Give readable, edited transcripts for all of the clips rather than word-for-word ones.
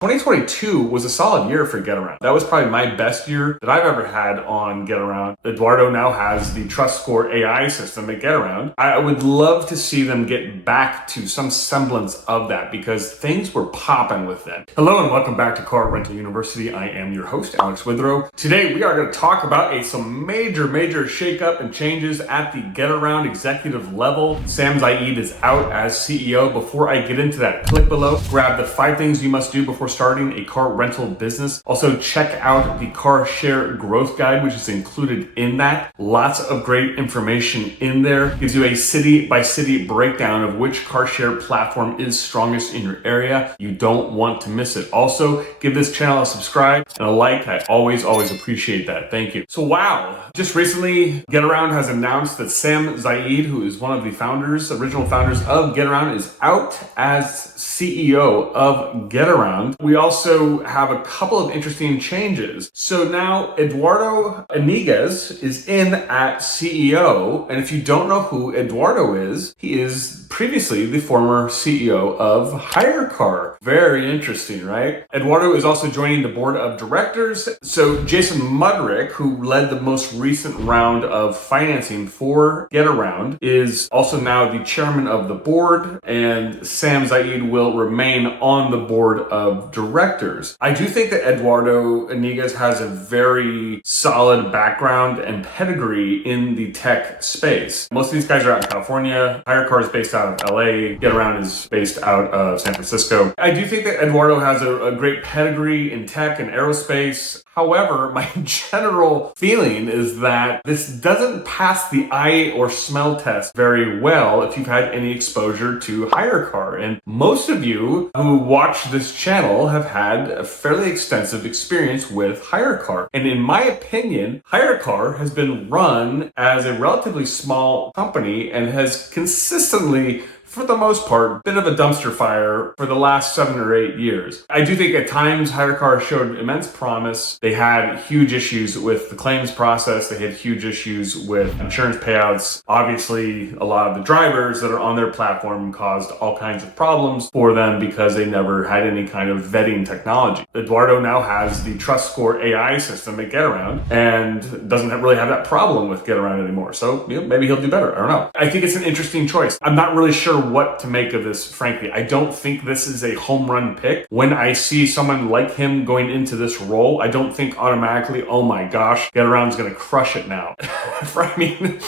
2022 was a solid year for Getaround. That was probably my best year that I've ever had on Getaround. Eduardo now has the Trust Score AI system at Getaround. I would love to see them get back to some semblance of that because things were popping with them. Hello and welcome back to Car Rental University. I am your host, Alex Withrow. Today we are going to talk about some major shakeup and changes at the Getaround executive level. Sam Zaid is out as CEO. Before I get into that, click below, grab the 5 things you must do before starting a car rental business. Also check out the car share growth guide, which is included in that. Lots of great information in there. Gives you a city by city breakdown of which car share platform is strongest in your area. You don't want to miss it. Also, give this channel a subscribe and a like. I always appreciate that. Thank you. So wow, just recently Getaround has announced that Sam Zaid, who is one of the original founders of Getaround, is out as CEO of Getaround. We also have a couple of interesting changes. So now Eduardo Iniguez is in at CEO. And if you don't know who Eduardo is, he is previously the former CEO of Hyrecar. Very interesting, right? Eduardo is also joining the board of directors. So Jason Mudrick, who led the most recent round of financing for Getaround, is also now the chairman of the board, and Sam Zaid will remain on the board of directors. I do think that Eduardo Iniguez has a very solid background and pedigree in the tech space. Most of these guys are out in California. Hyrecar is based out of LA. Getaround is based out of San Francisco. I do think that Eduardo has a great pedigree in tech and aerospace. However, my general feeling is that this doesn't pass the eye or smell test very well if you've had any exposure to Hyrecar. And most of you who watch this channel have had a fairly extensive experience with Hyrecar. And in my opinion, Hyrecar has been run as a relatively small company and has consistently, for the most part, been of a dumpster fire for the last 7 or 8 years. I do think at times Hyrecar showed immense promise. They had huge issues with the claims process. They had huge issues with insurance payouts. Obviously, a lot of the drivers that are on their platform caused all kinds of problems for them because they never had any kind of vetting technology. Eduardo now has the Trust Score AI system at Getaround and doesn't really have that problem with Getaround anymore. So maybe he'll do better. I don't know. I think it's an interesting choice. I'm not really sure what to make of this, frankly. I don't think this is a home run pick. When I see someone like him going into this role, I don't think automatically, oh my gosh, Getaround's going to crush it now. I mean,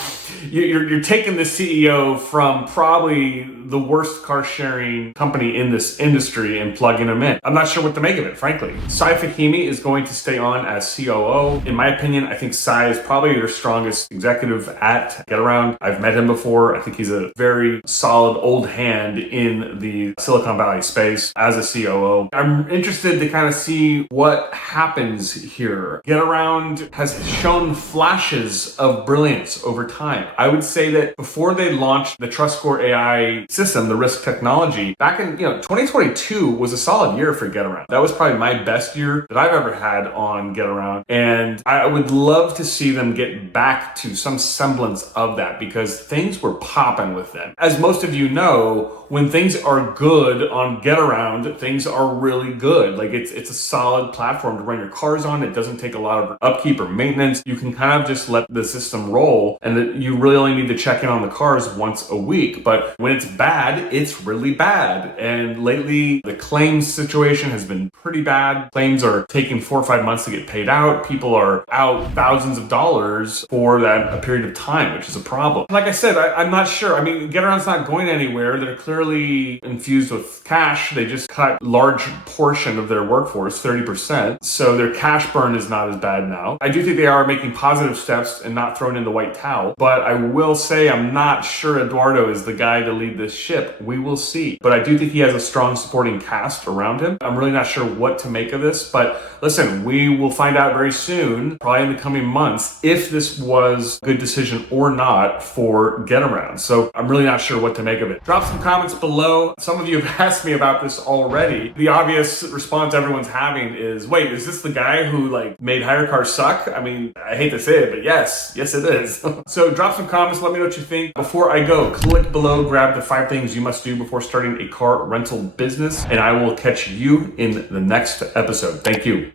you're taking the CEO from probably the worst car sharing company in this industry and plugging him in. I'm not sure what to make of it, frankly. Sai Fahimi is going to stay on as COO. In my opinion, I think Sai is probably their strongest executive at Getaround. I've met him before. I think he's a very solid old hand in the Silicon Valley space as a COO. I'm interested to kind of see what happens here. Getaround has shown flashes of brilliance over time. I would say that before they launched the Trust Score AI system, the risk technology, back in 2022 was a solid year for Getaround. That was probably my best year that I've ever had on Getaround, and I would love to see them get back to some semblance of that because things were popping with them. As most of you know, when things are good on Getaround, things are really good. Like it's a solid platform to run your cars on. It doesn't take a lot of upkeep or maintenance. You can kind of just let the system roll, and that you really only need to check in on the cars once a week. But when it's bad, it's really bad. And lately, the claims situation has been pretty bad. Claims are taking 4 or 5 months to get paid out. People are out thousands of dollars for a period of time, which is a problem. Like I said, I'm not sure. I mean, Getaround's not going anywhere. They're clearly infused with cash. They just cut a large portion of their workforce, 30%. So their cash burn is not as bad now. I do think they are making positive steps and not throwing in the white towel. But I will say I'm not sure Eduardo is the guy to lead this ship. We will see. But I do think he has a strong supporting cast around him. I'm really not sure what to make of this. But listen, we will find out very soon, probably in the coming months, if this was a good decision or not for Getaround. So I'm really not sure what to make of it. Drop some comments comments below. Some of you have asked me about this already. The obvious response everyone's having is, wait, is this the guy who like made Hyrecar suck? I mean, I hate to say it, but yes it is. So drop some comments, let me know what you think. Before I go, click below, grab the 5 things you must do before starting a car rental business, and I will catch you in the next episode. Thank you.